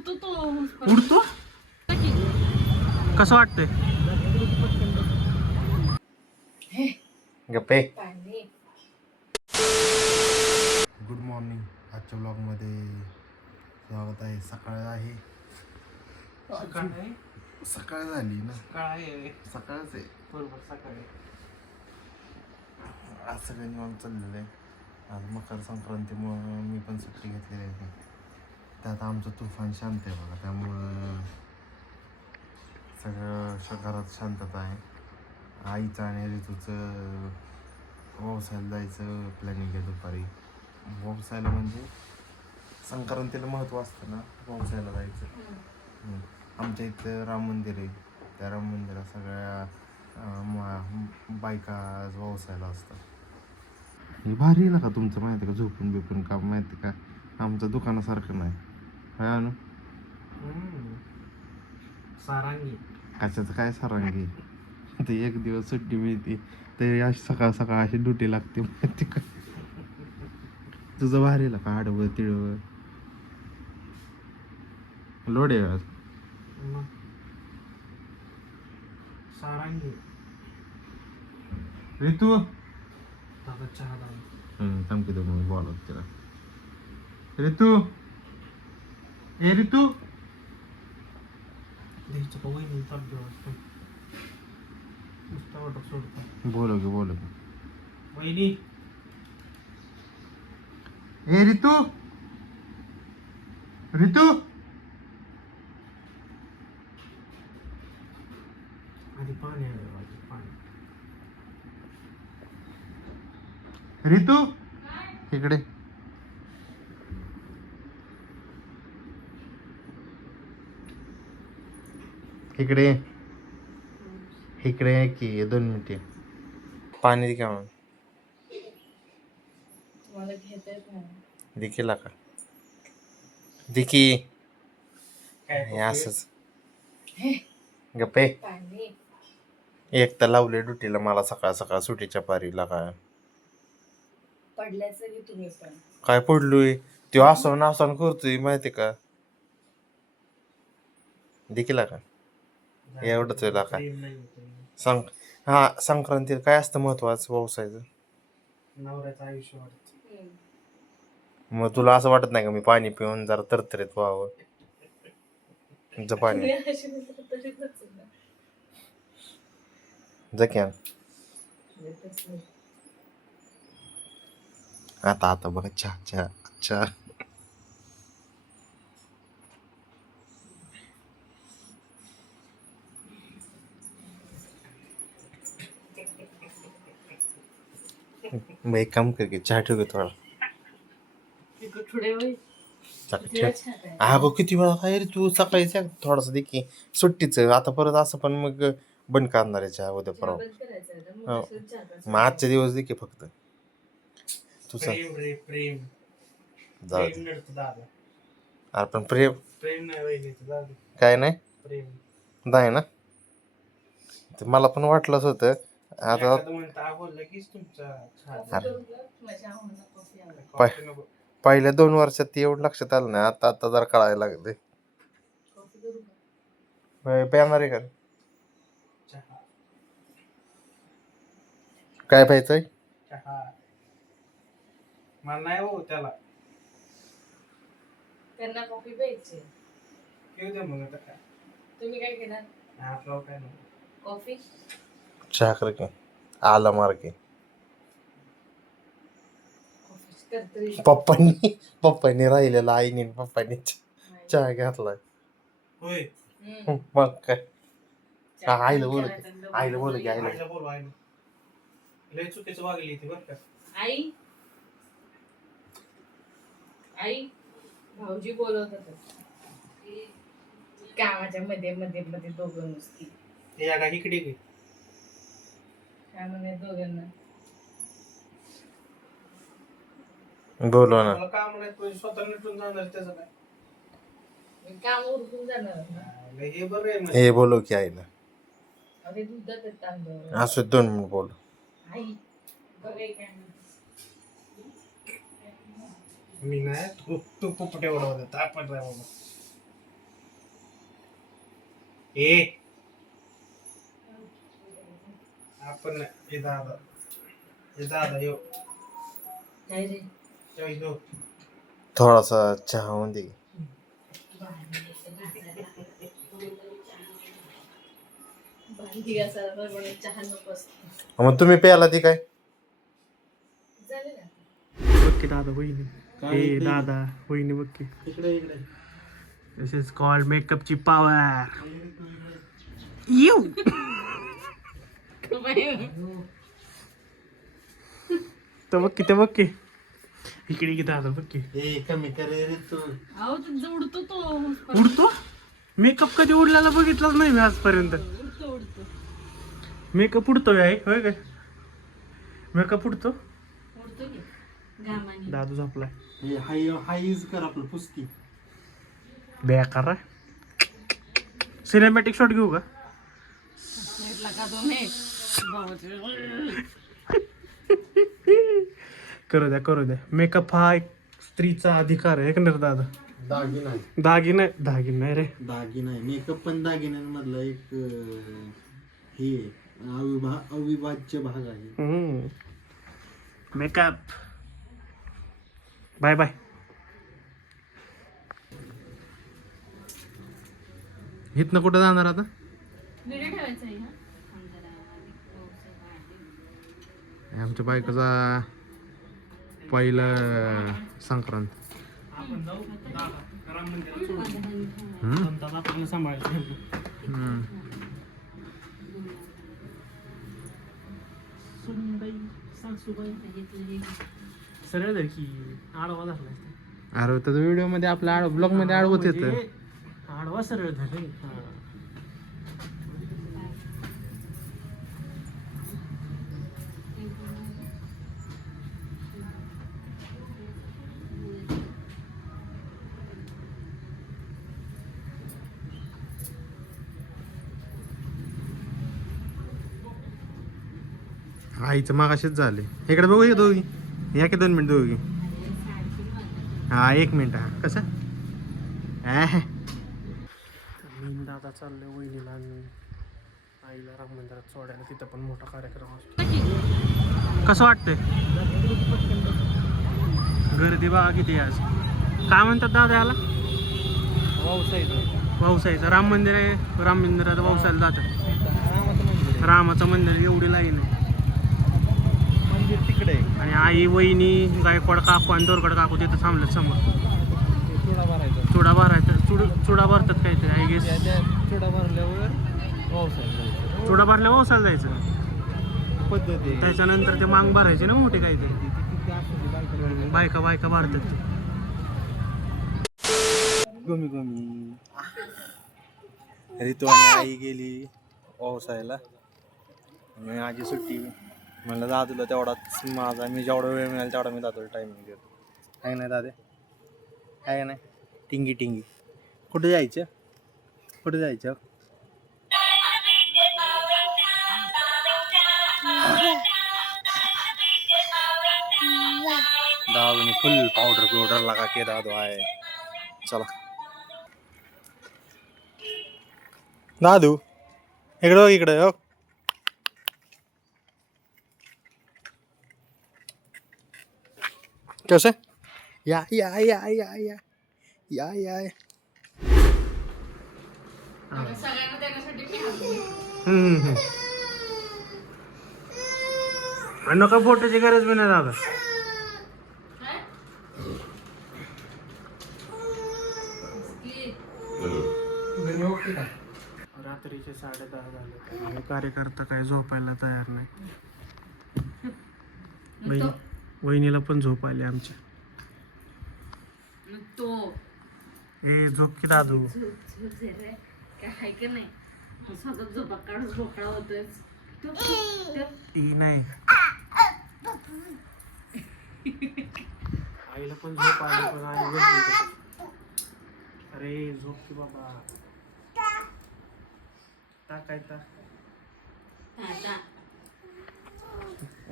उडतो तो उडतो कसं वाटतंय गप्पे. Good morning. आजच्या ब्लॉगमध्ये स्वागत आहे. सकाळ आहे, सकाळ झाली ना, सकाळच आहे बरोबर. सकाळी आज सगळं निवांत चाललेलं आहे. आज मकर संक्रांतीमुळं मी पण सुट्टी घेतलेली आहे. त्यात आमचं तुफान शांत आहे बघा, त्यामुळं सगळं घरात शांतता आहे. आईचं आणि ऋतूचं व्यवसायाला जायचं प्लॅनिंग आहे दुपारी. व्यवसायाला म्हणजे संक्रांतीला महत्त्व असतं ना, व्यवसायाला जायचं. आमच्या इथं राम मंदिर आहे, त्या राम मंदिरात सगळ्या बायका व्यवसायाला असतात. हे भारी आहे ना का तुमचं, माहिती का, झोपून बिपून काम, माहिती का, आमचं दुकानासारखं नाही. काय आणू सारांगी कशाचं काय सारंगी. ते एक दिवस सुट्टी मिळते तरी अशी सकाळ सकाळ अशी ड्युटी लागते, माहिती का. तुझं भारी आहे का, आडवं तिळवं लोड आहे आज. सारांगी ऋतू दादा चहा थांबकी दे मग बोलत तिला. ऋतू ए ऋतू द्यायचं का वहिनी ताप वाटतं नुसता वाटत सोडतो. बोलो की वहिनी ए ऋतू ऋतू आधी पाणी आलं पाणी. ऋतू इकडे. इकडे इकडे की 2 मिनिटे पाणी दे का देखील का देखी असंच गप्पे. एक तर लावले ड्युटीला मला सकाळ सकाळ सुटीच्या पारीला. काय पडल्याचं की तुम्ही पण काय पडलोय तो आसन आसन करतोय, माहिती का. देखील का एवढंच वेळा काय हा संक्रांतीला काय असतं महत्वाचं व्यवसायाचं. नवऱ्याचं आयुष्य वाढत. मग तुला असं वाटत नाही का मी पाणी पिऊन जरा तरतरीत व्हावं. तुमचं पाणी जक्यान आता बघा चहा चहा चहा. मग एक काम कर की चहा ठेव थोडा. अगं किती वेळा काय रे तू, सकाळी थोडासा दे की सुट्टीचं. आता परत असं पण मग बंद करणार आहे चहा उद्या परवा. मग आजचे दिवस दे की फक्त तुझं प्रेम जाऊ प्रेम दे. नडतं दादा. अरे पण प्रेम प्रेम नाही वहिनीचं दादा. काय नाही प्रेम नाही ना, ते मला पण वाटलंच होतं. आता पहिल्या 2 वर्षात ते एवढं लक्षात आलं नाही. आता आता जरा कळायला लागले. प्याणार आहे का काय प्यायचंय. मला नाही हो त्याला त्यांना कॉफी प्यायची. घेऊ द्या मग आता काय. तुम्ही काय घेणार. आपल्याला काय नाही. कॉफी चहा कर की आला मार की. पप्पांनी राहिलेला आईने पप्पांनी चहा घातलाय. होय मग काय आईला बोल आईला बोल की आईला. आईला बोलवा आईला. लय चुकीचं वागली ती बरं का. आई आई भाऊजी बोलवत होते कामाच्या मध्ये मध्ये मध्ये दोघं नुसती. ते या का इकडे घे. काय म्हणे दोघांना बोलवा ना. मला काम नाही कोणी स्वतः निटून जाणार त्याचं काय. काम उरकून जाणार ना. हे बरं आहे. हे बोलव की आईला. अरे दुधात तांदूळ असं 2 मिनिट बोल. आई बघाय काय मी नाही तू पोपट एवढा होता आपण राय बाबा. ए आपण हे दादा यो काय रे चॉईस दो थोडासा चहा मध्ये भांडी घासायला पण कोणी चहा नको असतो. मग तुम्ही प्याला ती काय झाले ना बघ की दादा वहिनी ए दादा वहिनी बघ की इकडे इकडे दिस इज कॉल्ड मेकअपची पॉवर यू तर बघ की इकडे की दादा बघ की ए कमी करे रे तू अहो तुझं उडतो तो उडतो मेकअप कधी उडलेला बघितलाच नाही मी आजपर्यंत उडतो मेकअप उडतोय आहे होय काय मेकअप उडतो की घामाने दादू झोपलाय हे हाय हाय यूज कर आपलं पुस्ती बेकार सिनेमॅटिक शॉट घेऊ का घेतला का तुम्ही करू द्या मेकअप हा एक स्त्रीचा अधिकार आहे का नाही रे दादा दागिना नाही रे दागिना आहे मेकअप पण दागिन्यांमधला एक हे अविभाज्य भाग आहे मेकअप बाय बाय इथनं कुठं जाणार आता व्हिडिओ ठेवायचा आहे हा आमच्या बायकोचा पहिलं संक्रांत आपण जाऊ राम मंदिरात आपल्याला सांभाळायचं सरळ धर की आडवा धरला अरे तर व्हिडिओ मध्ये आपल्या ब्लॉग मध्ये आडवत येतं आडवा सरळ धर रे आईचं मागाशीच झाले इकडे बघू ये दोघी या की 2 मिनिट दोघी हा 1 मिनिट हा कसं मी दादा चाललोय वहिनीला आणि आईला राम मंदिरात सोडायला तिथं पण मोठा कार्यक्रम असतो कसं वाटतंय गर्दी बघा किती आहे आज काय म्हणतात दादा याला वावसाईचं राम मंदिर आहे राम मंदिरात वावसायला जातात रामाचं मंदिर एवढी लाईन आहे तिकडे आणि आई वहिनी गायकवाड काकू आणि दोरगड काकू तिथं थांबलेत समोर चुडा भरायचा चुडा भरतात काहीतरी आय गेस चुडा भरल्यावर चुडा भरल्या वावसायला जायचं पद्धती त्याच्यानंतर ते मांग भरायचे ना मोठी काहीतरी बायका भरतात कमी ऋतू आणि आई गेली पावसायला मी माझी सुट्टी म्हणलं दादूला तेवढाच माझा मी जेवढा वेळ मिळेल तेवढा मी दादूला टायमिंग देतो काय नाही दादे काय नाही टिंगी कुठे जायचं दादूने फुल पावडर लगा के दादू आहे चला दादू इकडे हो कसं या सगळ्यांना देण्यासाठी मी हसले. आणि नका फोटोची गरज बी नाही दादा काय? रात्रीचे 10:30 झाले कार्यकर्ता काय झोपायला तयार नाही वहिनीला पण झोप आली आमच्या तो ए झोप की दादू काय आहे का नाही स्वतः झोपा काढून मोकळा होतोय ई नाही आईला पण झोप आली पण आई बसली तसंच. अरे झोप की बाबा टाकायचा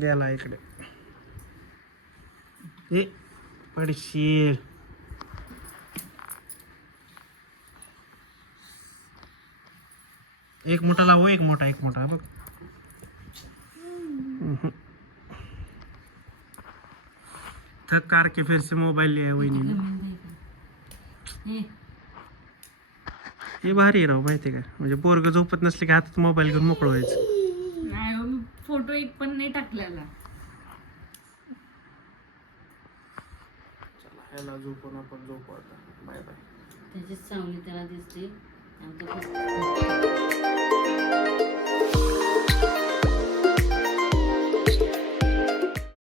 गेला इकडे ए पडशील एक मोठा लावू, एक मोठा बघ. थक कार के फिर से मोबाईल लिया वहिनीने. हे भारी आहे राव, माहिती आहे का? म्हणजे पोरग झोपत नसले की हातात मोबाईल घेऊन मोकळं व्हायचं. नाही हो, मी फोटो एक पण नाही टाकलेला. चला ह्याला झोपून आपण झोपू आता. Bye bye. त्याची सावली त्याला दिसते आणि तो